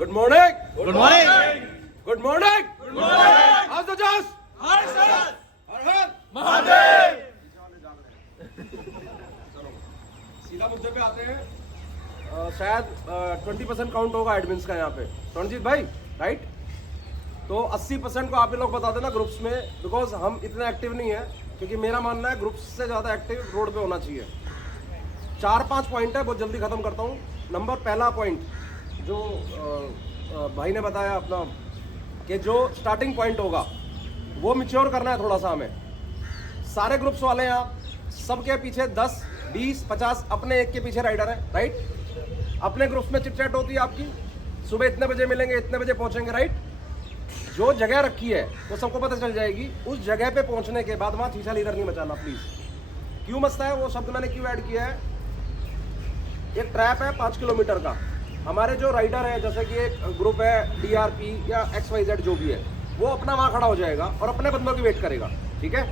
Good morning. Good morning. Good morning. Good morning. How's the Josh? Hi sir. हर हर महादेव. सीधा मुद्दे पे आते हैं। शायद 20% काउंट होगा एडमिन्स का यहाँ पे। रणजीत भाई, राइट? तो 80% को आप ही लोग बता देना ग्रुप्स में, बिकॉज हम इतने एक्टिव नहीं है, क्योंकि मेरा मानना है ग्रुप्स से ज़्यादा एक्टिव रोड पे होना चाहिए। 4-5 पॉइंट है, बहुत जल्दी ख़त्म करता हूँ। नंबर पहला पॉइंट जो भाई ने बताया अपना, कि जो स्टार्टिंग पॉइंट होगा वो मैच्योर करना है थोड़ा सा हमें। सारे ग्रुप्स वाले यहाँ, सबके पीछे 10, 20, 50 अपने एक के पीछे राइडर है, राइट? अपने ग्रुप्स में चिट चैट होती है आपकी, सुबह इतने बजे मिलेंगे, इतने बजे पहुँचेंगे, राइट? जो जगह रखी है वो सबको पता चल जाएगी। उस जगह पे पहुँचने के बाद वहाँ छीछा लीडर नहीं मचाना प्लीज़। क्यों मचता है वो शब्द मैंने क्यों ऐड किया है? एक ट्रैप है 5 किलोमीटर का। हमारे जो राइडर है, जैसे कि एक ग्रुप है DRP या XYZ जो भी है, वो अपना वहाँ खड़ा हो जाएगा और अपने बंदों की वेट करेगा, ठीक है?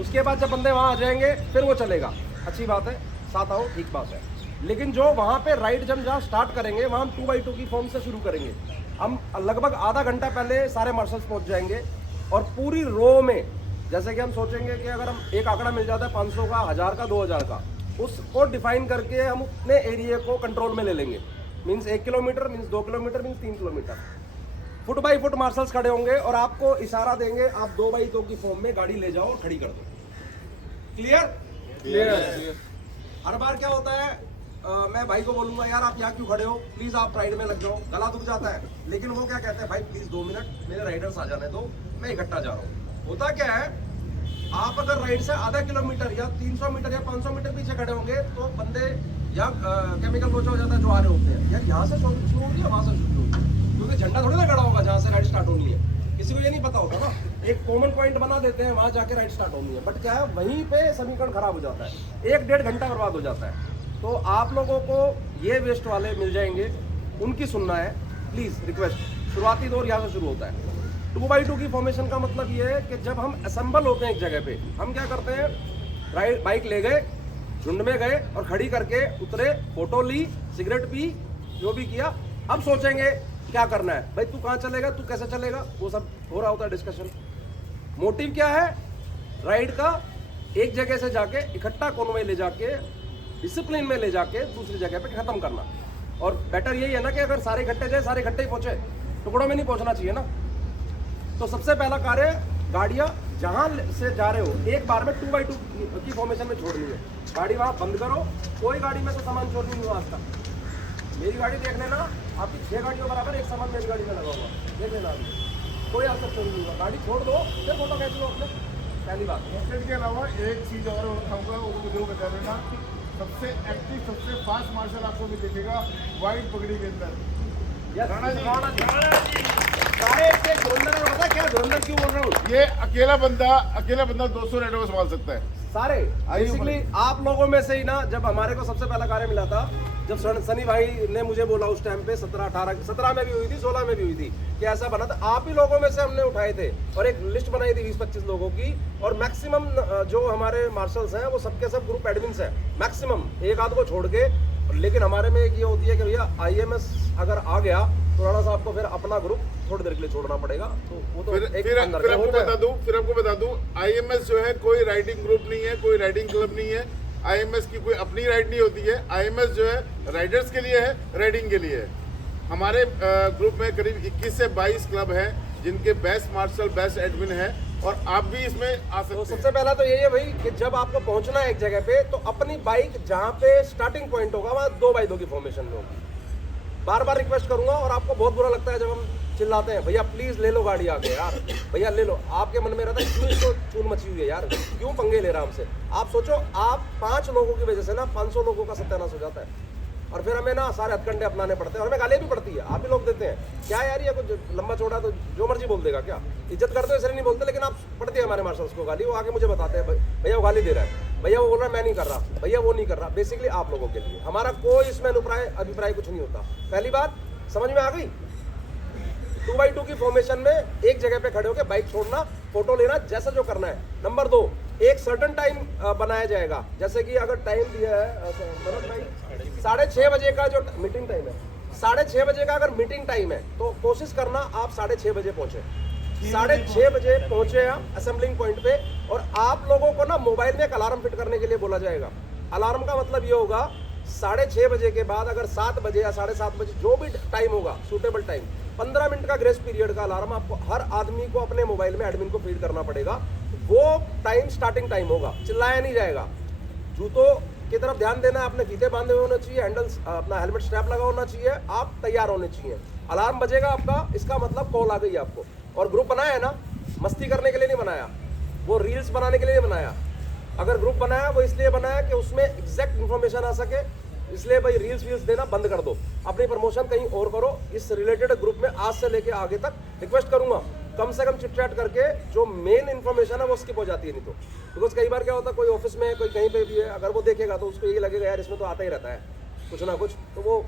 उसके बाद जब बंदे वहाँ आ जाएंगे फिर वो चलेगा, अच्छी बात है, साथ आओ, ठीक बात है। लेकिन जो वहाँ पे राइड जहाँ स्टार्ट करेंगे वहाँ हम 2x2 की फॉर्म से शुरू करेंगे। हम लगभग आधा घंटा पहले सारे मार्शल्स पहुँच जाएंगे और पूरी रो में, जैसे कि हम सोचेंगे कि अगर हम एक आंकड़ा मिल जाता है 500 का, 1000 का, 2000 का, उसको डिफाइन करके हम अपने एरिया को कंट्रोल में ले लेंगे। Means 1 kilometre, means 2 kilometre, means 3 kilometre. Foot by foot marshals खड़े होंगे और आपको इशारा देंगे, आप 2x2 की फॉर्म में गाड़ी ले जाओ और खड़ी कर दो। क्लियर? क्लियर। हर बार क्या होता है, मैं भाई को बोलूंगा यार आप यहाँ क्यों खड़े हो, प्लीज आप राइड में लग जाओ, गला दुख जाता है। लेकिन वो क्या कहते हैं, भाई प्लीज 2 मिनट मेरे राइडर्स आ जाने दो, मैं इकट्ठा जा रहा हूँ। होता क्या है, आप अगर राइड से आधा किलोमीटर या 300 मीटर या 500 मीटर पीछे खड़े होंगे तो बंदे या केमिकल लोचा हो जाता है जो आ रहे होते हैं, यार यहाँ से शुरू होगी या वहाँ से शुरू होगी, क्योंकि झंडा थोड़ी ना खड़ा होगा जहाँ से राइड स्टार्ट होनी है। किसी को ये नहीं पता होता ना, एक कॉमन पॉइंट बना देते हैं, वहाँ जाके राइड स्टार्ट होनी है। बट क्या है, वहीं पे समीकरण खराब हो जाता है, 1-1.5 घंटा बर्बाद हो जाता है। तो आप लोगों को ये वेस्ट वाले मिल जाएंगे, उनकी सुनना है प्लीज़, रिक्वेस्ट। शुरुआती दौर यहाँ से शुरू होता है। 2x2 की फॉर्मेशन का मतलब ये है कि जब हम असेंबल होते हैं एक जगह पे, हम क्या करते हैं, राइड बाइक ले गए, झुंड में गए और खड़ी करके उतरे, फोटो ली, सिगरेट पी, जो भी किया। अब सोचेंगे क्या करना है, भाई तू कहाँ चलेगा, तू कैसे चलेगा, वो सब हो रहा होता है डिस्कशन। मोटिव क्या है राइड का? एक जगह से जाके इकट्ठा कॉन्वॉय ले जाके डिसिप्लिन में ले जाके दूसरी जगह पे खत्म करना। और बेटर यही है ना कि अगर सारे इकट्ठे जाए, सारे इकट्ठे ही पहुंचे, टुकड़ों में नहीं पहुंचना चाहिए ना। तो सबसे पहला कार्य, गाड़ियां जहां से जा रहे हो एक बार में 2x2 की फॉर्मेशन में छोड़नी है। गाड़ी वहां बंद करो, कोई गाड़ी में से सामान चोरी नहीं हुआ आज तक। मेरी गाड़ी देख लेना, आपकी 6 गाड़ियों बराबर एक सामान मेरी गाड़ी में लगा हुआ, देख लेना अभी, कोई आज तक चोरी नहीं हुआ। गाड़ी छोड़ दो, फिर फोटो खींच लो अपने। पहली बात। के अलावा एक चीज़ और बताऊँगा, वो मुझे बता देना, सबसे एक्टिव, सबसे फास्ट मार्शल आपको भी दिखेगा वाइट पगड़ी के अंदर। सारे एक धुरंधर है, पता क्या धुरंधर क्यों बोल रहा हूँ? ये अकेला बंदा 200 राइडर को संभाल सकता है सारे। बेसिकली आप लोगों में से ही ना, जब हमारे को सबसे पहला कार्य मिला था, जब सनी भाई ने मुझे बोला उस टाइम पे 17 में भी हुई थी, 16 में भी हुई थी कि ऐसा बना था, आप ही लोगों में से हमने उठाए थे और एक लिस्ट बनाई थी 20-25 लोगों की। और मैक्सिमम जो हमारे मार्शल्स हैं वो सबके सब ग्रुप एडमिन्स हैं, मैक्सिमम, एक आध को छोड़ के। लेकिन हमारे में एक ये होती है कि भैया IMS अगर आ गया तो राणा साहब को फिर अपना ग्रुप थोड़ी देर के लिए छोड़ना पड़ेगा। तो वो तो फिर आपको बता दूं IMS जो है कोई राइडिंग ग्रुप नहीं है, कोई राइडिंग क्लब नहीं है। IMS की कोई अपनी राइड नहीं होती है। IMS जो है राइडर्स के लिए है, राइडिंग के लिए है। हमारे ग्रुप में करीब 21 से 22 क्लब हैं जिनके बेस्ट मार्शल, बेस्ट एडमिन है, और आप भी इसमें आ सकते हैं। सबसे पहला तो यही है भाई कि जब आपको पहुंचना है एक जगह पे, तो अपनी बाइक जहां पे स्टार्टिंग पॉइंट होगा वहां 2x2 की फॉर्मेशन में होगी। बार बार रिक्वेस्ट करूंगा, और आपको बहुत बुरा लगता है जब हम चिल्लाते हैं, भैया प्लीज ले लो गाड़ी आगे यार, भैया ले लो। आपके मन में रहता है क्यों इसको चून मची हुई है यार, क्यों पंगे ले रहा हमसे। आप सोचो, आप 5 लोगों की वजह से ना 500 लोगों का सत्यानाश हो जाता है, और फिर हमें ना सारे हथकंडे अपनाने पड़ते हैं, और हमें गाली भी पड़ती है। आप ही लोग देते हैं क्या यार, ये कुछ लंबा चौड़ा तो जो मर्जी बोल देगा क्या, इज्जत करते हो इसलिए नहीं बोलते, लेकिन आप पढ़ते हैं हमारे मार्शल्स को गाली, वो आके मुझे बताते हैं भैया वो गाली दे रहा है, भैया वो बोल रहा है मैं नहीं कर रहा, भैया वो नहीं कर रहा। बेसिकली आप लोगों के लिए हमारा कोई इसमें अभिप्राय कुछ नहीं होता। पहली बात समझ में आ गई? 2x2 की फॉर्मेशन में एक जगह पे खड़े होकर बाइक छोड़ना, फोटो लेना, जैसा जो करना है। नंबर 2, एक सर्टन टाइम बनाया जाएगा, जैसे कि अगर टाइम दिया है मनोज भाई 6:30 बजे का जो मीटिंग टाइम है, 6:30 बजे का अगर मीटिंग टाइम है तो कोशिश करना आप 6:30 बजे पहुंचे। 6:30 बजे पहुंचे आप असेंबलिंग पॉइंट पे, और आप लोगों को ना मोबाइल में एक अलार्म फिट करने के लिए बोला जाएगा। अलार्म का मतलब ये होगा 6:30 बजे के बाद अगर 7 बजे या 7:30 बजे जो भी टाइम होगा सूटेबल टाइम, 15 मिनट का ग्रेस पीरियड का अलार्म आपको हर आदमी को अपने मोबाइल में एडमिन को फीड करना पड़ेगा। वो टाइम स्टार्टिंग टाइम होगा, चिल्लाया नहीं जाएगा। जूतों की तरफ ध्यान देना है, अपने फीते बांधे हुए होने चाहिए, हैंडल्स अपना हेलमेट स्ट्रैप लगा होना चाहिए, आप तैयार होने चाहिए। अलार्म बजेगा आपका, इसका मतलब कॉल आ गई आपको। और ग्रुप बनाया है ना, मस्ती करने के लिए नहीं बनाया, वो रील्स बनाने के लिए नहीं बनाया। अगर ग्रुप बनाया वो इसलिए बनाया कि उसमें एग्जैक्ट इन्फॉर्मेशन आ सके, इसलिए भाई रील्स वील्स देना बंद कर दो, अपनी प्रमोशन कहीं और करो। इस रिलेटेड ग्रुप में आज से लेके आगे तक रिक्वेस्ट करूंगा कम से कम चिट चैट करके जो मेन इन्फॉर्मेशन है वो स्किप हो जाती है नहीं तो। बिकॉज कई बार क्या होता है, कोई ऑफिस में कोई कहीं पे भी है, अगर वो देखेगा तो उसको ये लगेगा यार इसमें तो आता ही रहता है कुछ ना कुछ, तो वो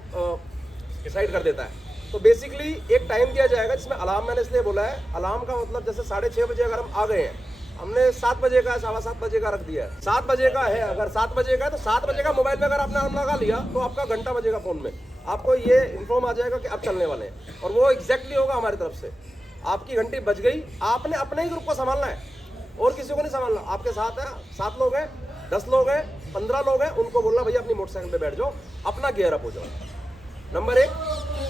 डिसाइड कर देता है। तो बेसिकली एक टाइम दिया जाएगा जिसमें अलार्म, मैंने इसलिए बोला है अलार्म का मतलब जैसे 6:30 बजे अगर हम आ गए हैं, हमने 7 बजे का 7:15 बजे का रख दिया है, 7 बजे का है, अगर 7 बजे का है तो 7 बजे का मोबाइल में अगर आपने अलार्म लगा लिया तो आपका घंटा बजेगा फोन में, आपको ये इन्फॉर्म आ जाएगा कि अब चलने वाले हैं। और वो एग्जैक्टली होगा हमारी तरफ से, आपकी घंटी बज गई, आपने अपने ही ग्रुप को संभालना है और किसी को नहीं संभालना। आपके साथ है 7 लोग हैं, 10 लोग हैं, 15 लोग हैं, उनको बोलना भैया अपनी मोटरसाइकिल पे बैठ जाओ, अपना गियर अप हो जाओ। नंबर 1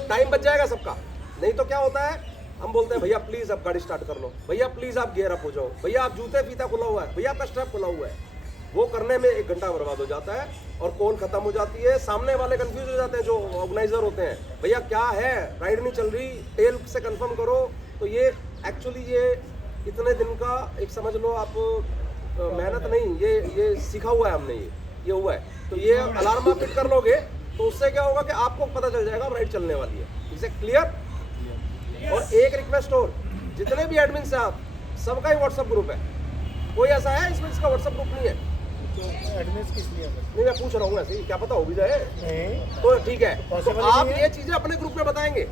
टाइम बच जाएगा सबका। नहीं तो क्या होता है, हम बोलते हैं भैया प्लीज आप गाड़ी स्टार्ट कर लो, भैया प्लीज आप गियर अप हो जाओ, भैया आप जूते फीता खुला हुआ है, भैया आपका स्ट्रैप खुला हुआ है। वो करने में 1 घंटा बर्बाद हो जाता है और कॉल खत्म हो जाती है। सामने वाले कंफ्यूज हो जाते हैं जो ऑर्गेनाइजर होते हैं, भैया क्या है राइड नहीं चल रही, टेल से कंफर्म करो। तो ये एक्चुअली ये इतने दिन का एक समझ लो आप मेहनत नहीं, ये सीखा हुआ है हमने, ये हुआ है। तो ये अलार्म आप फिट कर लोगे तो उससे क्या होगा कि आपको पता चल जाएगा राइड चलने वाली है। इसे क्लियर। और एक रिक्वेस्ट और, जितने भी एडमिन से आप सबका ही व्हाट्सएप ग्रुप है, कोई ऐसा है इसमें जिसका व्हाट्सएप ग्रुप नहीं है? एडमिन्स किस लिए? नहीं मैं पूछ रहा हूँ ऐसे ही, क्या पता हो भी जाए नहीं तो ठीक है। तो possible आप नहीं है। ये चीजें अपने ग्रुप में बताएंगे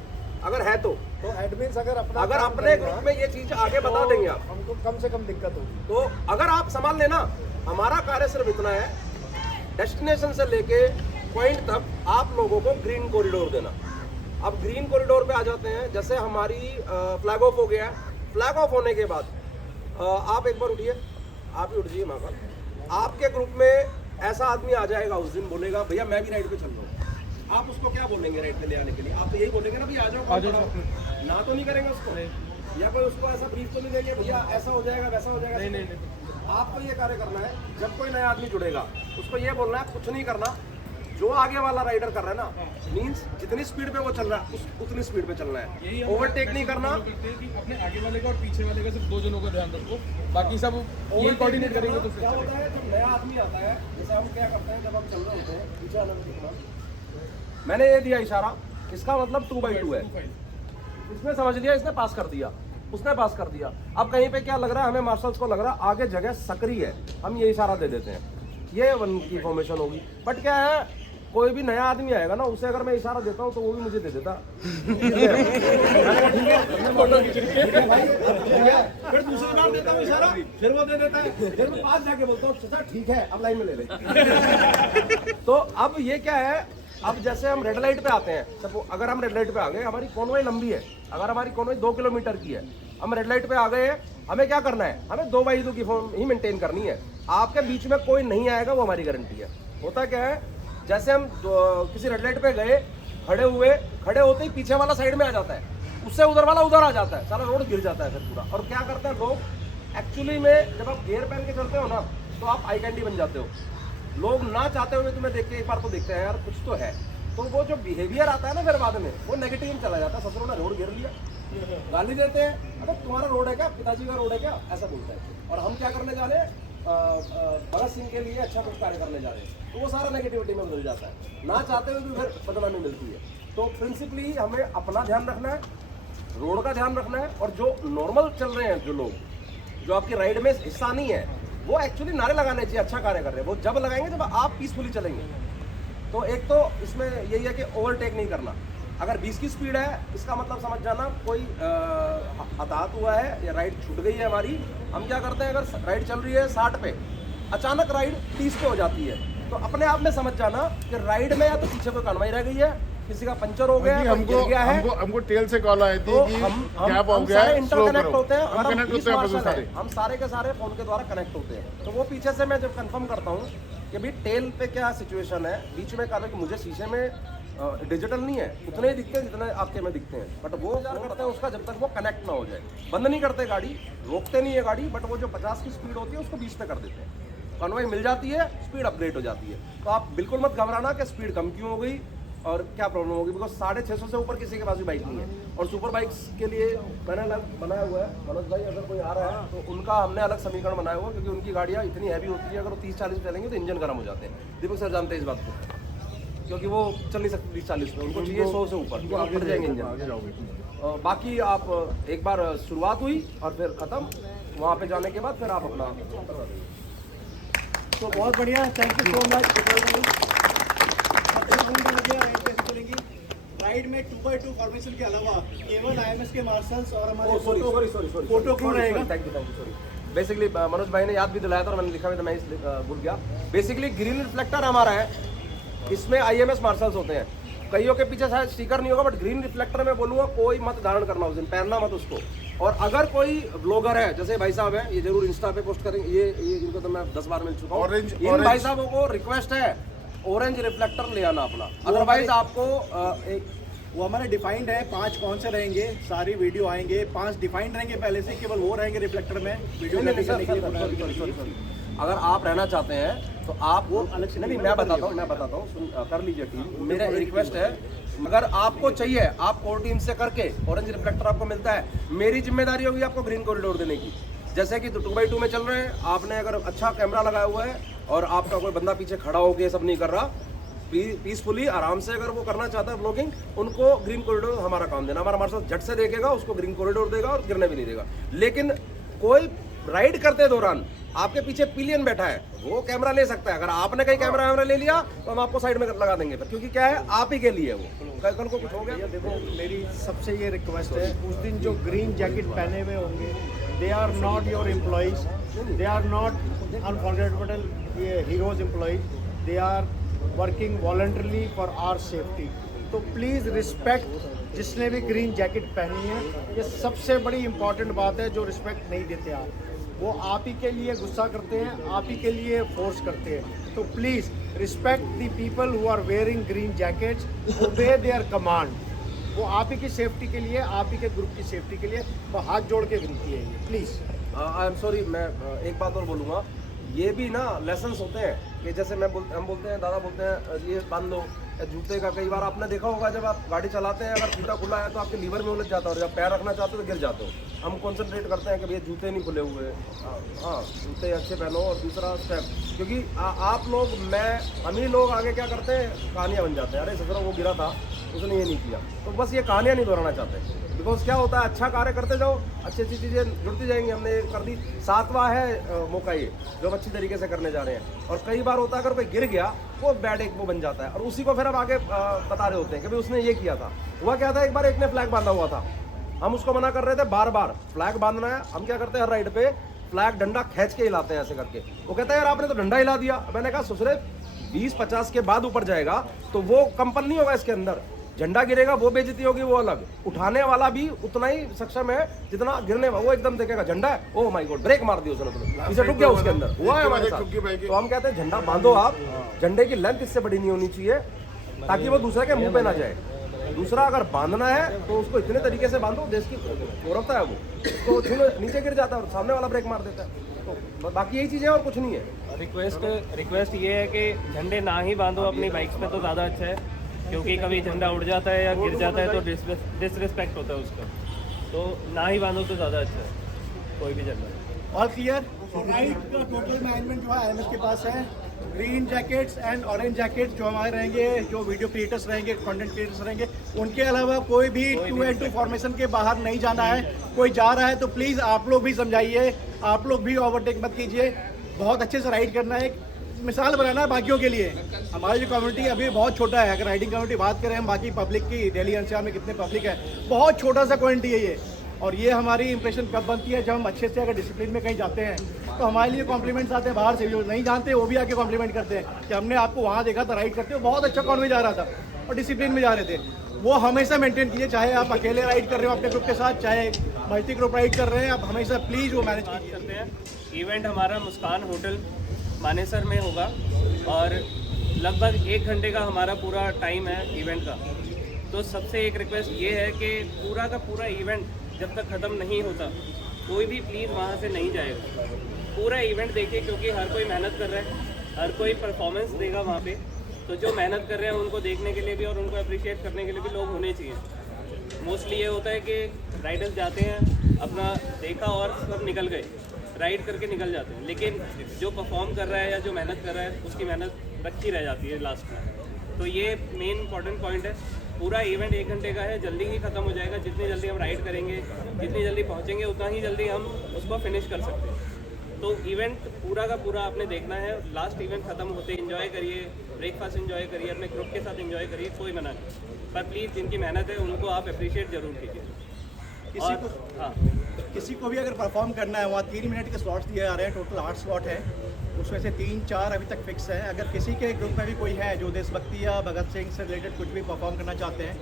अगर है तो एडमिन्स अगर अगर अपने ग्रुप में ये चीज आगे बता देंगे आप, हमको कम से कम दिक्कत होगी। तो अगर आप संभाल लेना। हमारा कार्य सिर्फ इतना है, डेस्टिनेशन से लेके पॉइंट तक आप लोगों को ग्रीन कॉरिडोर देना। अब ग्रीन कॉरिडोर पे आ जाते हैं, जैसे हमारी फ्लैग ऑफ हो गया है। फ्लैग ऑफ होने के बाद आप एक बार उठिए, आप ही उठ जाइए महाकाल। आपके ग्रुप में ऐसा आदमी आ जाएगा उस दिन, बोलेगा भैया मैं भी राइड पे चल रहा हूँ। आप उसको क्या बोलेंगे राइड पे ले आने के लिए? आप तो यही बोलेंगे ना भैया आ जाओ, ना तो नहीं करेंगे उसको, या कोई उसको ऐसा ब्रीफ तो नहीं देंगे भैया ऐसा हो जाएगा वैसा हो जाएगा। नहीं। आपको ये कार्य करना है, जब कोई नया आदमी जुड़ेगा उसको ये बोलना है कुछ नहीं करना, जो आगे वाला राइडर कर रहा है ना, मींस जितनी स्पीड पे वो चल रहा है उतनी स्पीड पे चलना है, ओवरटेक नहीं करना। कि अपने आगे वाले का और पीछे वाले का सिर्फ 2 जनों का ध्यान रखो, बाकी सब ये कोऑर्डिनेट करेंगे तो क्या होता है जब नया आदमी आता है, जैसे हम क्या करते हैं जब हम चल रहे होते हैं, पीछे आने में दिखना, मैंने ये दिया इशारा, इसका मतलब 2/2 है। इसने समझ लिया, इसने पास कर दिया, उसने पास कर दिया। अब कहीं पे क्या लग रहा है हमें, मार्शल्स को लग रहा है आगे जगह सक्रिय है, हम ये इशारा दे देते हैं, ये वन की फॉर्मेशन होगी। बट क्या है, कोई भी नया आदमी आएगा ना, उसे अगर मैं इशारा देता हूँ तो वो भी मुझे दे देता। फिर दूसरी बार देता हूँ इशारा, फिर वो दे देता है, फिर मैं पास जाके बोलता हूँ चाचा ठीक है अब लाइन में ले ले। तो अब ये क्या है, अब जैसे हम रेड लाइट पे आते हैं, सपोज अगर हम रेड लाइट पे आ गए, हमारी कॉनवॉय लंबी है, अगर हमारी कॉनवॉय 2 किलोमीटर की है, हम रेड लाइट पे आ गए, हमें क्या करना है, हमें 2/2 की फॉर्म ही मेंटेन करनी है। आपके बीच में कोई नहीं आएगा, वो हमारी गारंटी है। होता क्या है, जैसे हम किसी रेड लाइट पे गए, खड़े होते ही पीछे वाला साइड में आ जाता है, उससे उधर वाला उधर आ जाता है, सारा रोड गिर जाता है फिर पूरा। और क्या करते हैं लोग एक्चुअली में, जब आप गियर पहन के चलते हो ना तो आप आई कैंडी बन जाते हो। लोग ना चाहते हुए तुम्हें देख के एक बार तो देखते हैं यार कुछ तो है, तो वो जो बिहेवियर आता है ना फिर बाद में वो नेगेटिव चला जाता है। ससुरों ने रोड गिर लिया, गाली देते हैं, अरे तुम्हारा रोड है क्या, पिताजी का रोड है क्या, ऐसा बोलता है। और हम क्या करने जा रहे हैं, भगत सिंह के लिए अच्छा कुछ कार्य करने जा रहे हैं, तो वो सारा नेगेटिविटी में बदल जाता है, ना चाहते हुए भी फिर बदनामी मिलती है। तो प्रिंसिपली हमें अपना ध्यान रखना है, रोड का ध्यान रखना है, और जो नॉर्मल चल रहे हैं जो लोग, जो आपकी राइड में हिस्सा नहीं है, वो एक्चुअली नारे लगाने चाहिए, अच्छा कार्य कर रहे हैं। वो जब लगाएंगे जब आप पीसफुली चलेंगे। तो एक तो इसमें यही है कि ओवरटेक नहीं करना। अगर 20 की स्पीड है, इसका मतलब समझ जाना कोई हताहत हुआ है या राइड छूट गई है हमारी। हम क्या करते हैं, अगर राइड चल रही है 60 पे, अचानक राइड 30 पे हो जाती है, तो अपने आप में समझ जाना कि राइड में या तो पीछे कोई कनवाई रह गई है, किसी का पंचर हो गया जी, है, कोई गिर गया है, हमको टेल से कॉल आई थी तो कि हम गैप हो गया सारे है, स्लो इंटरकनेक्ट करो। होते हैं। हम अगर हम कनेक्ट 20 होते हैं मार्शल बस सारे। हैं, हम सारे के सारे फोन के द्वारा कनेक्ट होते हैं। तो वो पीछे से मैं जब कंफर्म करता हूँ कि भाई टेल पे क्या सिचुएशन है, बीच में कहा था कि मुझे शीशे में डिजिटल नहीं है, उतने ही दिखते हैं जितने आपके में दिखते हैं, बट वो इंतजार करते हैं उसका जब तक वो कनेक्ट ना हो जाए। बंद नहीं करते गाड़ी, रोकते नहीं है गाड़ी, बट वो जो 50 की स्पीड होती है उसको 20 पे कर देते हैं। कन्वॉय मिल जाती है, स्पीड अपग्रेड हो जाती है। तो आप बिल्कुल मत घबराना कि स्पीड कम क्यों हो गई और क्या प्रॉब्लम होगी, बिकॉज 650 से ऊपर किसी के पास भी बाइक नहीं है। और सुपर बाइक्स के लिए मैंने अलग बनाया हुआ है, मनोज भाई अगर कोई आ रहा है तो उनका हमने अलग समीकरण बनाया हुआ है, क्योंकि उनकी गाड़ियाँ इतनी हैवी होती है, अगर वो 30-40 चलेंगे तो इंजन गर्म हो जाते हैं। दीपक सर जानते हैं इस बात को, क्योंकि वो चल नहीं सकते 30-40 में, उनको चाहिए 100 से ऊपर, तो आप बढ़ जाएंगे इंजन। बाकी आप एक बार शुरुआत हुई और फिर ख़त्म, वहाँ पे जाने के बाद फिर आप अपना तो बहुत बढ़िया, thank you so much. Ride में 2x2 फॉर्मेशन के अलावा केवल IMS के मार्शल्स और हमारे फोटो क्रू रहेगा। Thank you sorry. Basically Manoj भाई ने याद भी दिलाया था और मैंने लिखा भी था, मैं भूल गया। बेसिकली ग्रीन रिफ्लेक्टर हमारा है, इसमें IMS मार्शल्स होते हैं। कईयों के पीछे शायद स्टिकर नहीं होगा, बट ग्रीन रिफ्लेक्टर में बोलूँगा कोई मत धारण करना उस दिन, पहनना मत उसको। और अगर कोई ब्लॉगर है, जैसे भाई साहब है, ये जरूर इंस्टा पे पोस्ट करेंगे, ये इनको तो मैं 10 बार मिल चुका हूँ। इन भाई साहबों को रिक्वेस्ट है ऑरेंज रिफ्लेक्टर ले आना अपना, अदरवाइज आपको एक वो हमारे डिफाइंड है, 5 कौन से रहेंगे, सारी वीडियो आएंगे, 5 डिफाइंड रहेंगे पहले से, केवल वो रहेंगे रिफ्लेक्टर में वीडियो नहीं, करने के लिए। सॉरी। अगर आप रहना चाहते हैं तो आप वो अलग से नहीं, मैं बताता हूँ, कर लीजिए टीम। मेरा रिक्वेस्ट है, अगर आपको चाहिए, आप कोर टीम से करके ऑरेंज रिफ्लेक्टर आपको मिलता है, मेरी जिम्मेदारी होगी आपको ग्रीन कॉरिडोर देने की। जैसे कि 2x2 में चल रहे हैं, आपने अगर अच्छा कैमरा लगाया हुआ है और आपका कोई बंदा पीछे खड़ा होकर सब नहीं कर रहा, पीसफुली आराम से अगर वो करना चाहता है ब्लॉगिंग, उनको ग्रीन कॉरिडोर हमारा काम देना। हमारा मार्शल झट से देखेगा, उसको ग्रीन कॉरिडोर देगा और गिरने भी नहीं देगा। लेकिन कोई राइड करते दौरान आपके पीछे पिलियन बैठा है, वो कैमरा ले सकता है। अगर आपने कहीं कैमरा वैमरा ले लिया तो हम आपको साइड में लगा देंगे फिर, क्योंकि क्या है, आप ही के लिए वो कल को कुछ हो गया। देखो, मेरी सबसे ये रिक्वेस्ट है, उस दिन जो ग्रीन जैकेट पहने हुए होंगे, they are not your employees, they are not unforgettable heroes employees, they are working voluntarily for our safety. तो प्लीज़ रिस्पेक्ट जिसने भी ग्रीन जैकेट पहनी है, ये सबसे बड़ी इंपॉर्टेंट बात है। जो रिस्पेक्ट नहीं देते आप, वो आप ही के लिए गुस्सा करते हैं, आप ही के लिए फोर्स करते हैं। तो please respect the people who are wearing green jackets, obey their command. वो आप ही की सेफ्टी के लिए, आप ही के ग्रुप की सेफ्टी के लिए वो हाथ जोड़ के विनती है, प्लीज़। आई एम सॉरी, मैं एक बात और बोलूँगा, ये भी ना लेसन्स होते हैं कि जैसे हम बोलते हैं, दादा बोलते हैं ये बांध लो जूते का। कई बार आपने देखा होगा, जब आप गाड़ी चलाते हैं, अगर फीता खुला है तो आपके लीवर में उलझ जाता है, और जब पैर रखना चाहते हो तो गिर जाते हो। हम कॉन्सेंट्रेट करते हैं कि भैया जूते नहीं खुले हुए, हाँ जूते अच्छे पहनो। और दूसरा स्टेप, क्योंकि आप लोग, हम ही लोग आगे क्या करते हैं, कहानियाँ बन जाते हैं, अरे ससुरा वो गिरा था, उसने ये नहीं किया। तो बस ये कहानियाँ नहीं दोहराना चाहते, बिकॉज क्या होता है, अच्छा कार्य करते जाओ, अच्छी अच्छी चीज़ें जुड़ती जाएंगी। हमने ये कर दी, 7वां है मौका ये जो हम अच्छी तरीके से करने जा रहे हैं। और कई बार होता है, अगर कोई गिर गया वो बैड एक वो बन जाता है, और उसी को फिर हम आगे बता रहे होते हैं कि भाई उसने ये किया था। हुआ क्या था, एक बार एक ने फ्लैग बांधा हुआ था, हम उसको मना कर रहे थे बार बार, फ्लैग बांधना है। हम क्या करते हैं, हर राइड पे फ्लैग डंडा खींच के हिलाते हैं ऐसे करके। वो कहता है यार आपने तो डंडा हिला दिया। मैंने कहा ससुरे 20-50 के बाद ऊपर जाएगा तो वो कंपन नहीं होगा इसके अंदर, झंडा गिरेगा वो बेइज्जती होगी, वो अलग। उठाने वाला भी उतना ही सक्षम है जितना गिरने वाला। वो एकदम देखेगा झंडा है, ओह माय गॉड, ब्रेक मार दिया उसने, तो इसे ठुक गया उसके अंदर। हुआ है हमारे साथ। तो हम कहते हैं झंडा बांधो आप, झंडे की लेंथ इससे बड़ी नहीं होनी चाहिए ताकि वो दूसरे के मुंह पे ना जाए। दूसरा अगर बांधना है तो उसको इतने तरीके से बांधो, देश की गौरवता है वो, तो नीचे गिर जाता है और सामने वाला ब्रेक मार देता है। तो बाकी यही चीज़ें और कुछ नहीं है। रिक्वेस्ट ये है कि झंडे ना ही बांधो अपनी बाइक्स पे तो ज़्यादा अच्छा है, क्योंकि कभी झंडा उड़ जाता है या गिर जाता है तो डिसरिस्पेक्ट होता है उसका। तो ना ही बांधो तो ज़्यादा अच्छा है कोई भी झंडा। All clear. राइड का टोटल मैनेजमेंट जो है IMS के पास है। Green jackets and orange jackets जो हमारे रहेंगे, जो वीडियो क्रिएटर्स रहेंगे, कंटेंट क्रिएटर्स रहेंगे, उनके अलावा कोई भी 2x2 फॉर्मेशन के बाहर नहीं जाना है। कोई जा रहा है तो प्लीज़ आप लोग भी समझाइए, आप लोग भी ओवरटेक मत कीजिए। बहुत अच्छे से राइड करना है, मिसाल बनाना है बाकियों के लिए। हमारी जो कम्युनिटी अभी बहुत छोटा है, अगर राइडिंग कम्युनिटी बात करें हम बाकी पब्लिक की, दिल्ली एनसीआर में कितने पब्लिक है, बहुत छोटा सा क्वांटिटी है ये। और ये हमारी इंप्रेशन कब बनती है, जब हम अच्छे से अगर डिसिप्लिन में कहीं जाते हैं तो हमारे लिए कॉम्प्लीमेंट्स आते हैं बाहर से, जो नहीं जानते वो भी आके कॉम्प्लीमेंट करते हैं कि हमने आपको वहाँ देखा था राइड करते हो, बहुत अच्छा कॉन्वे जा रहा था। और डिसिप्लिन में जा रहे थे, वो हमेशा मेंटेन कीजिए। चाहे आप अकेले राइड कर रहे हो अपने ग्रुप के साथ, चाहे मल्टी ग्रुप राइड कर रहे हैं, आप हमेशा प्लीज़ वो मैनेज कीजिए। करते हैं। इवेंट हमारा मुस्कान होटल मानेसर में होगा और लगभग 1 घंटे का हमारा पूरा टाइम है इवेंट का। तो सबसे एक रिक्वेस्ट ये है कि पूरा का पूरा इवेंट जब तक ख़त्म नहीं होता कोई भी प्लीज़ वहाँ से नहीं जाएगा। पूरा इवेंट देखिए, क्योंकि हर कोई मेहनत कर रहा है, हर कोई परफॉर्मेंस देगा वहाँ पे। तो जो मेहनत कर रहे हैं उनको देखने के लिए भी और उनको अप्रिशिएट करने के लिए भी लोग होने चाहिए। मोस्टली ये होता है कि राइडर्स जाते हैं, अपना देखा और सब निकल गए, राइड करके निकल जाते हैं, लेकिन जो परफॉर्म कर रहा है या जो मेहनत कर रहा है उसकी मेहनत रखी रह जाती है लास्ट में। तो ये मेन इंपॉर्टेंट पॉइंट है। पूरा इवेंट 1 घंटे का है, जल्दी ही ख़त्म हो जाएगा। जितनी जल्दी हम राइड करेंगे, जितनी जल्दी पहुँचेंगे, उतना ही जल्दी हम उसको फिनिश कर सकते हैं। तो इवेंट पूरा का पूरा आपने देखना है। लास्ट इवेंट ख़त्म होते एंजॉय करिए, ब्रेकफास्ट एंजॉय करिए, अपने ग्रुप के साथ एंजॉय करिए, कोई मना नहीं। पर प्लीज़ जिनकी मेहनत है उनको आप अप्रिशिएट ज़रूर कीजिए। किसी को हाँ, किसी को भी अगर परफॉर्म करना है, वहाँ 3 मिनट के स्लॉट्स दिए जा रहे हैं, टोटल 8 स्लॉट है, उसमें से 3-4 अभी तक फिक्स है। अगर किसी के ग्रुप में भी कोई है जो देशभक्ति या भगत सिंह से रिलेटेड कुछ भी परफॉर्म करना चाहते हैं,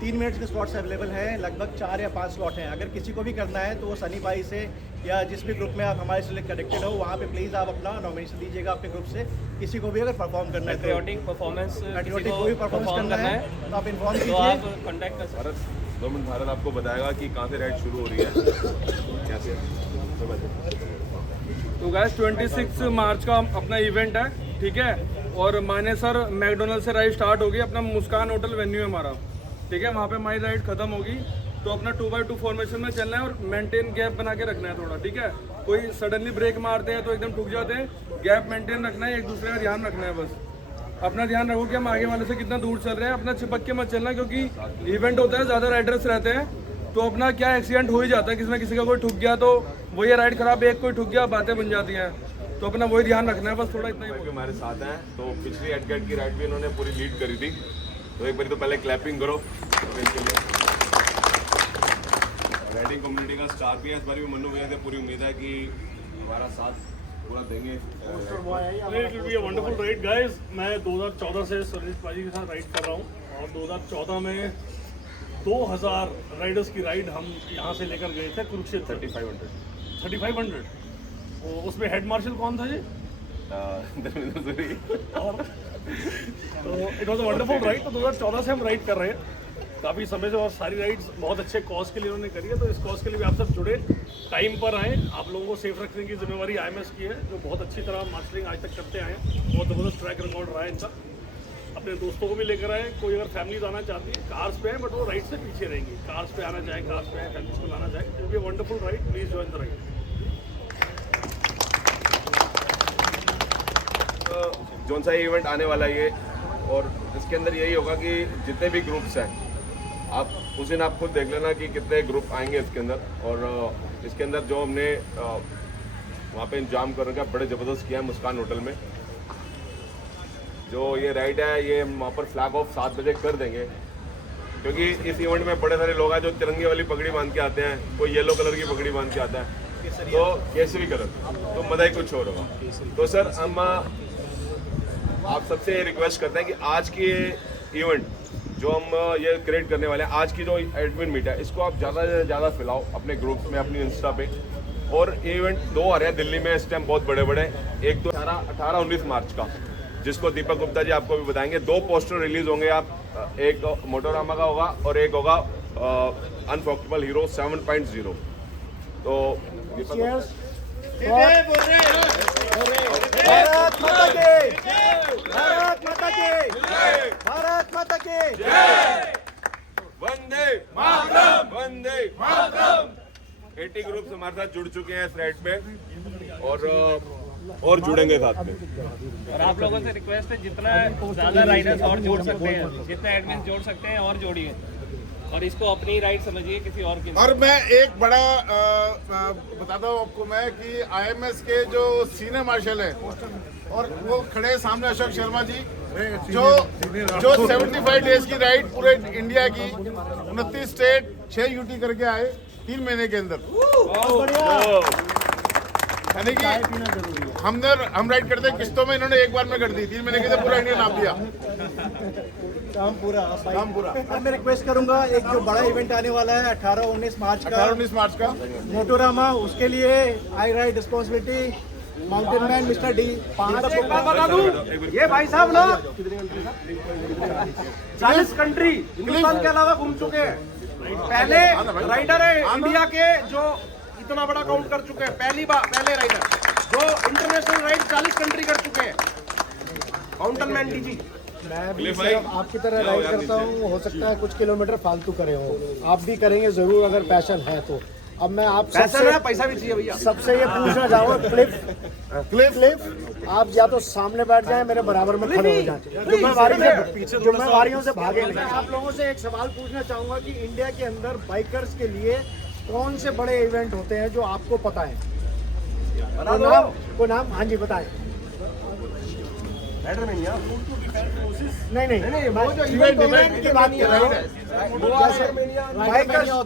3 मिनट के स्लॉट्स अवेलेबल हैं। लगभग 4 या 5 स्लॉट हैं। अगर किसी को भी करना है तो वो सनी भाई से या जिस भी ग्रुप में आप हमारे से कनेक्टेड हो वहाँ पे प्लीज़ आप अपना नॉमिनेशन दीजिएगा अपने ग्रुप से। किसी को भी अगर परफॉर्म करना है, पेट्रियोटिक परफॉर्मेंस पैट्रियोटिक कोई परफॉर्मेंस करना है तो आप इन्फॉर्म तो आप कीजिए। कॉन्टैक्ट कर सकते हैं। भारत 2 मिनट भारत आपको बताएगा कि कहाँ से राइड शुरू हो रही है, कैसे। तो गैस 26 मार्च का अपना इवेंट है, ठीक है। और मानेसर मैकडोनल्ड से राइड स्टार्ट होगी, अपना मुस्कान होटल वेन्यू है हमारा, ठीक है। वहाँ पे हमारी राइड खत्म होगी। तो अपना 2x2 फॉर्मेशन में चलना है और मेंटेन गैप बना के रखना है थोड़ा, ठीक है। कोई सडनली ब्रेक मारते हैं तो एकदम ठुक जाते हैं, गैप मेंटेन रखना है, एक दूसरे का ध्यान रखना है। बस अपना ध्यान रखो कि हम आगे वाले से कितना दूर चल रहे हैं। अपना चिपक के मत चलना, क्योंकि इवेंट होता है, ज़्यादा राइडर्स रहते हैं, तो अपना क्या एक्सीडेंट हो ही जाता है। किसी न किसी का कोई ठुक गया तो वही राइड खराब, एक कोई ठुक गया, बातें बन जाती हैं। तो अपना वही ध्यान रखना है, बस थोड़ा इतना ही। भी हमारे साथ हैं, तो पिछली एडगेट की राइड भी इन्होंने पूरी लीड करी थी, तो एक बार तो पहले क्लैपिंग करो इनके लिए। राइडिंग कम्युनिटी का स्टार भी है, इस बार भी मन्नू भैया से पूरी उम्मीद है कि हमारा साथ पूरा देंगे। It will be a wonderful ride guys. मैं 2014 से सुरेश पाजी के साथ राइड कर रहा हूँ और 2014 में 2000 राइडर्स की राइड हम यहाँ से लेकर गए थे कुरुक्षेत्र। 3500 उसमें हेड मार्शल कौन था जी? धर्मेंद्र सूरी। और तो it was a wonderful ride. तो 2014 से हम राइड कर रहे हैं काफ़ी समय से, और सारी राइड्स बहुत अच्छे कॉज के लिए उन्होंने करी है। तो इस कॉज के लिए भी आप सब जुड़े, टाइम पर आएँ। आप लोगों को सेफ रखने की जिम्मेवारी IMS की है, जो बहुत अच्छी तरह मार्शलिंग आज तक करते आए हैं। बहुत ज़बरदस्त ट्रैक रिकॉर्ड रहा है इनका। अपने दोस्तों को भी लेकर आए। कोई अगर फैमिलीज आना चाहती है, कार्स पे है बट वो राइड से पीछे रहेंगी। कार्स पे आना चाहे, कार्स पे फैमिलीज को लाना चाहे, वो भी wonderful ride. Please join the ride. Zone सा इवेंट आने वाला है ये, और इसके अंदर यही होगा कि जितने भी ग्रुप्स हैं, आप उस दिन आप खुद देख लेना कि कितने ग्रुप आएंगे इसके अंदर। और इसके अंदर जो हमने वहाँ पे इंतजाम कर रखा है, बड़े ज़बरदस्त किया है मुस्कान होटल में। जो ये राइड है, ये हम वहाँ पर फ्लैग ऑफ 7 बजे कर देंगे, क्योंकि इस इवेंट में बड़े सारे लोग हैं जो तिरंगे वाली पगड़ी बांध के आते हैं, कोई येलो कलर की पगड़ी बांध के आता है, तो केसरी कलर, तो मजा ही कुछ और होगा। तो सर हम आप सबसे रिक्वेस्ट करते हैं कि आज की इवेंट जो हम ये क्रिएट करने वाले हैं, आज की जो एडमिन मीट है, इसको आप ज़्यादा से ज़्यादा फैलाओ अपने ग्रुप्स में, अपनी इंस्टा पे। और इवेंट 2 आ रहे हैं दिल्ली में इस टाइम, बहुत बड़े बड़े। एक तो 18-19 मार्च का, जिसको दीपक गुप्ता जी आपको भी बताएंगे। 2 पोस्टर रिलीज होंगे, आप एक मोटोरामा का होगा और एक होगा अनफॉर्गेटेबल हीरो 7.0। तो भारत माता की, भारत माता की, भारत माता की। वंदे मातरम, वंदे मातरम। 80 ग्रुप्स हमारे साथ जुड़ चुके हैं इस राइड पे, और जुड़ेंगे साथ में। और आप लोगों से रिक्वेस्ट है, जितना ज़्यादा राइडर्स और जोड़ सकते हैं, जितना एडमिन जोड़ सकते हैं और जोड़िए, और इसको अपनी राइड समझिए, किसी और की। और मैं एक बड़ा बताता हूँ आपको मैं कि IMS के जो सीनियर मार्शल है, और वो खड़े हैं सामने, अशोक शर्मा जी, जो 75 डेज की राइड पूरे इंडिया की 29 स्टेट 6 यूटी करके आए 3 महीने के अंदर। यानी कि हम राइड करते किस्तों में, इन्होंने एक बार में कर दी, 3 महीने के अंदर पूरा इंडिया नाप दिया। काम पूरा काम पूरा अब मैं रिक्वेस्ट करूंगा, एक जो बड़ा इवेंट आने वाला है 18-19 मार्च का, 18-19 मार्च का मोटोरामा, उसके लिए I write responsibility mountain man mister D. एक बात बता दूं, ये भाई साहब ना 40 कंट्री हिंदुस्तान के अलावा घूम चुके हैं। पहले राइडर है इंडिया के जो इतना बड़ा काउंट कर चुके हैं, पहले राइडर जो इंटरनेशनल राइड 40 कंट्री कर चुके हैं, माउंटेन मैन डीजी। मैं भी सिर्फ आपकी तरह राइड करता हूँ, हो सकता है कुछ किलोमीटर फालतू करे हो, आप भी करेंगे जरूर अगर पैशन है तो। अब मैं आप पैसा है, पैसा भी चाहिए भैया। सबसे ये पूछना चाहूँगा, क्लिफ आप या तो सामने बैठ जाएं, मेरे बराबर में खड़े हो जाए, जिम्मेवारियों से भागे नहीं। मैं आप लोगों से एक सवाल पूछना चाहूंगा कि इंडिया के अंदर बाइकर्स के लिए कौन से बड़े इवेंट होते हैं जो आपको पता है? कोई नाम? हाँ जी बताएं। नहीं, वो जो इवेंट की बात कर रहा हूँ,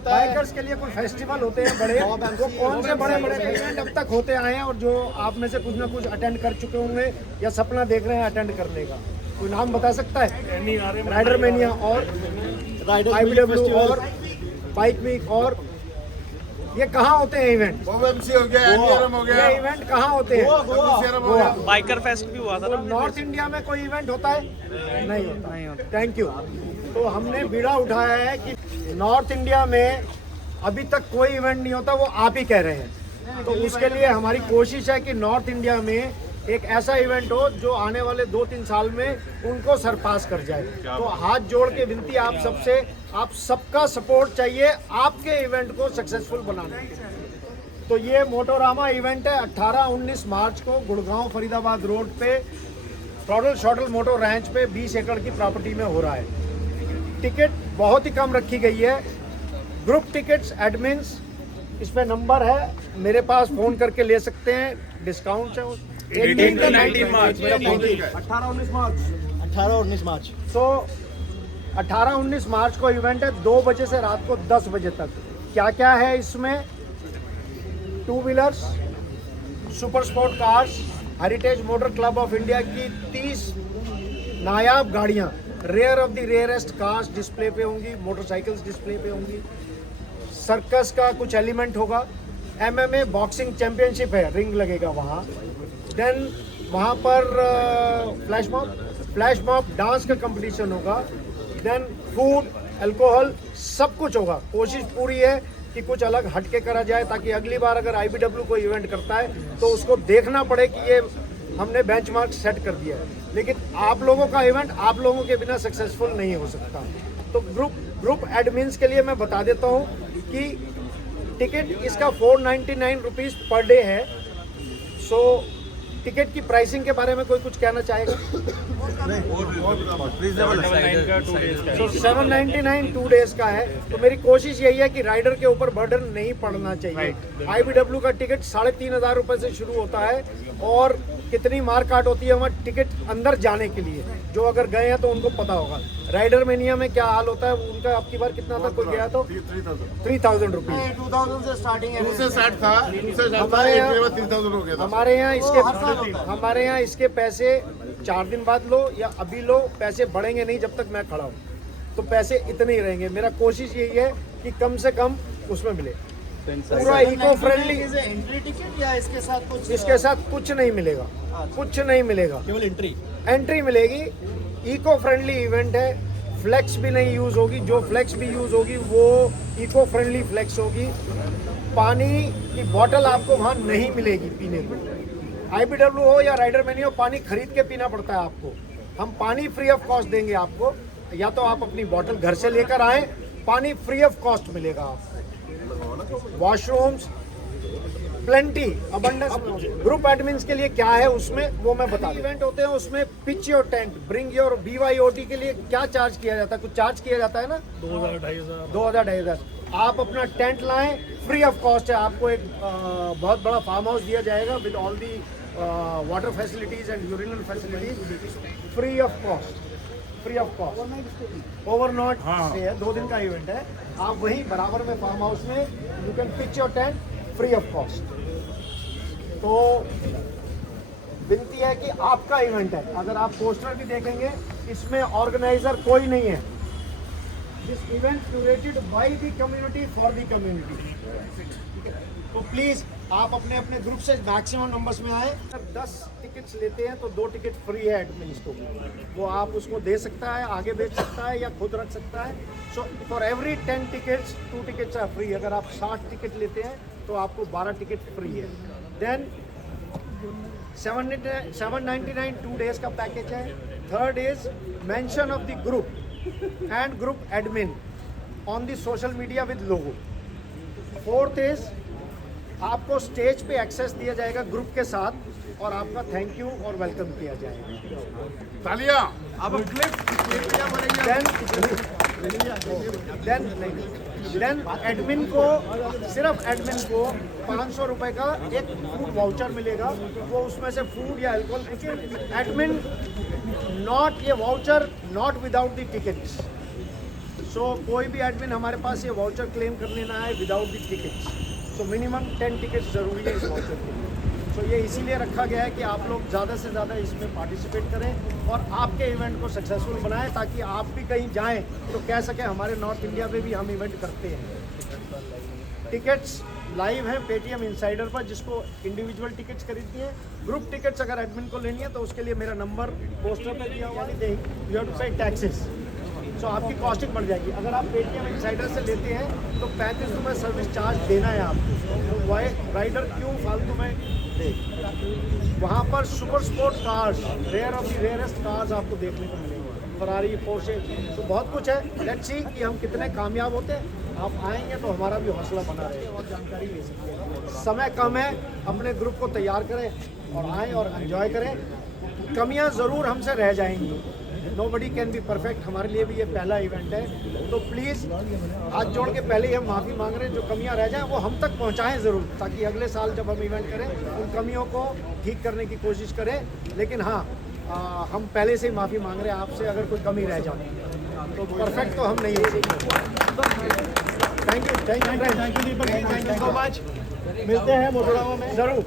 बाइकर्स के लिए कोई फेस्टिवल होते हैं बड़े, वो कौन से बड़े इवेंट अब तक होते आए हैं और जो आप में से कुछ ना कुछ अटेंड कर चुके होंगे या सपना देख रहे हैं अटेंड करने का? कोई नाम बता सकता है? राइडर मेनिया और IBW और बाइक वीक, और ये कहाँ होते हैं इवेंट? OMC हो गया, NRM हो गया, ये इवेंट कहाँ होते हैं? गोवा। बाइकर फेस्ट भी हुआ था तो नॉर्थ इंडिया में कोई इवेंट होता है? नहीं होता। Thank you. तो हमने बीड़ा उठाया है कि नॉर्थ इंडिया में अभी तक कोई इवेंट नहीं होता, वो आप ही कह रहे हैं। तो उसके लिए हमारी कोशिश है कि नॉर्थ इंडिया में एक ऐसा इवेंट हो जो आने वाले 2-3 साल में उनको सरपास कर जाए। तो हाथ जोड़ के विनती आप सबसे, आप सबका सपोर्ट चाहिए आपके इवेंट को सक्सेसफुल बनाने के लिए। तो ये मोटोरामा इवेंट है 18-19 मार्च को गुड़गांव फरीदाबाद रोड पे थ्रॉटल शॉटल मोटो रैंच पे 20 एकड़ की प्रॉपर्टी में हो रहा है। टिकट बहुत ही कम रखी गई है। ग्रुप टिकट्स एडमिन्स, इस पे नंबर है, मेरे पास फोन करके ले सकते हैं, डिस्काउंट है 18-19 मार्च। 18-19 मार्च। तो 18-19 मार्च को इवेंट है, 2 बजे से रात को 10 बजे तक। क्या क्या है इसमें? 2 wheelers, super sport cars, heritage motor club of India की 30 नायाब गाड़ियां, rare of the rarest cars display पे होंगी, मोटरसाइकिल्स डिस्प्ले पे होंगी, सर्कस का कुछ एलिमेंट होगा, MMA बॉक्सिंग चैंपियनशिप है, रिंग लगेगा वहाँ। देन वहाँ पर फ्लैश मॉब डांस का कंपटीशन होगा। देन फूड, अल्कोहल, सब कुछ होगा। कोशिश पूरी है कि कुछ अलग हटके करा जाए ताकि अगली बार अगर IBW कोई इवेंट करता है तो उसको देखना पड़े कि ये हमने बेंचमार्क सेट कर दिया है। लेकिन आप लोगों का इवेंट आप लोगों के बिना सक्सेसफुल नहीं हो सकता। तो ग्रुप एडमिन्स के लिए मैं बता देता हूँ कि टिकट इसका 499 रुपीज़ पर डे है। सो टिकट की प्राइसिंग के बारे में कोई कुछ कहना चाहेगा? 799 2 डेज का है। तो मेरी कोशिश यही है कि राइडर के ऊपर बर्डन नहीं पड़ना चाहिए। IBW का टिकट 3,500 रुपए से शुरू होता है और कितनी मार काट होती है वहाँ टिकट अंदर जाने के लिए, जो अगर गए हैं तो उनको पता होगा। राइडर मेनिया में क्या हाल होता है उनका, आपकी बार कितना तक कोई गया तो 3,000 रुपीज 2000 से स्टार्टिंग है। 260 था, हमारे यहाँ इसके पैसे 4 दिन बाद लो या अभी लो, पैसे बढ़ेंगे नहीं जब तक मैं खड़ा हूँ। तो पैसे इतने ही रहेंगे। मेरा कोशिश यही है कि कम से कम उसमें मिले। पूरा इको फ्रेंडली। एंट्री टिकट या इसके साथ कुछ? इसके साथ कुछ नहीं मिलेगा, कुछ नहीं मिलेगा, केवल एंट्री मिलेगी। इको फ्रेंडली इवेंट है, फ्लेक्स भी नहीं यूज होगी, जो फ्लेक्स भी यूज होगी वो इको फ्रेंडली फ्लेक्स होगी। पानी की बोतल आपको वहाँ नहीं मिलेगी पीने को। IBW हो या राइडर मेनिया हो, पानी खरीद के पीना पड़ता है आपको। हम पानी फ्री ऑफ कॉस्ट देंगे आपको, या तो आप अपनी बोतल घर से लेकर आए, पानी फ्री ऑफ कॉस्ट मिलेगा आपको। Washrooms plenty abundance. Group admins के लिए क्या है उसमें वो मैं बता दूं। इवेंट होते हैं उसमें pitch your tent, bring your BYOT के लिए क्या चार्ज किया जाता है? कुछ चार्ज किया जाता है ना, 2,000-2,500। आप अपना टेंट लाएं, फ्री ऑफ कॉस्ट है। आपको एक बहुत बड़ा फार्म हाउस दिया जाएगा with all the water facilities and urinal facilities, free of cost. Overnight stay है, 2 दिन का इवेंट है। आप वहीं बराबर में फार्म हाउस में you can pitch your tent free of cost. तो विनती है कि आपका इवेंट है। अगर आप पोस्टर भी देखेंगे इसमें ऑर्गेनाइजर कोई नहीं है। This event curated by the community for the community. तो प्लीज आप अपने अपने ग्रुप से मैक्सिमम नंबर्स में आए। 10 टिकट्स लेते हैं तो 2 टिकट फ्री है एडमिन को, वो आप उसको दे सकता है, आगे बेच सकता है या खुद रख सकता है। So for every 10 tickets 2 tickets are free. अगर आप 60 टिकट लेते हैं तो आपको 12 टिकट फ्री है। देन 799 2 डेज का पैकेज है। Third is mention of the group and group admin on the social media with logo. Fourth is आपको स्टेज पे एक्सेस दिया जाएगा ग्रुप के साथ और आपका थैंक यू और वेलकम किया जाएगा। तालियां। देन एडमिन को, सिर्फ एडमिन को 500 रुपए का एक फूड वाउचर मिलेगा। वो उसमें से फूड या अल्कोहल कुछ एडमिन नॉट, ये voucher not without the tickets. So कोई भी एडमिन हमारे पास ये वाउचर क्लेम करने ना आए विदाउट द टिकट्स। तो मिनिमम 10 टिकट्स ज़रूरी है इस वाउचर के लिए। तो ये इसीलिए रखा गया है कि आप लोग ज़्यादा से ज़्यादा इसमें पार्टिसिपेट करें और आपके इवेंट को सक्सेसफुल बनाएं, ताकि आप भी कहीं जाएं तो कह सकें हमारे नॉर्थ इंडिया में भी हम इवेंट करते हैं। टिकट्स लाइव हैं पेटीएम इनसाइडर पर, जिसको इंडिविजुअल टिकट्स खरीदनी है। ग्रुप टिकट्स अगर एडमिन को लेनी है तो उसके लिए मेरा नंबर पोस्टर पर दिया हुआ है, यू हैव टू पे टैक्सेस। सो आपकी कॉस्टिंग बढ़ जाएगी। अगर आप पेटीएम इनसाइडर से लेते हैं तो 35 रुपये सर्विस चार्ज देना है आपको। तो वाई राइडर क्यों फालतू में दे। वहाँ पर super sport cars, rare of the rarest cars आपको देखने को मिलेंगे, फरारी, पोर्शे, तो बहुत कुछ है। लेट्स सी कि हम कितने कामयाब होते हैं। आप आएंगे तो हमारा भी हौसला बना रहेगा और जानकारी ले सकते हैं। समय कम है, अपने ग्रुप को तैयार करें और आएँ और एंजॉय करें। कमियाँ ज़रूर हमसे रह जाएंगी, नोबडी कैन बी परफेक्ट। हमारे लिए भी ये पहला इवेंट है, तो प्लीज़ हाथ जोड़ के पहले ही हम माफ़ी मांग रहे हैं। जो कमियां रह जाएं वो हम तक पहुंचाएं ज़रूर, ताकि अगले साल जब हम इवेंट करें उन कमियों को ठीक करने की कोशिश करें। लेकिन हाँ, हम पहले से ही माफ़ी मांग रहे हैं आपसे अगर कोई कमी रह जाती तो। परफेक्ट तो हम नहीं हो सकते। Thank you so much. मिलते हैं मोटोड़ावा में ज़रूर।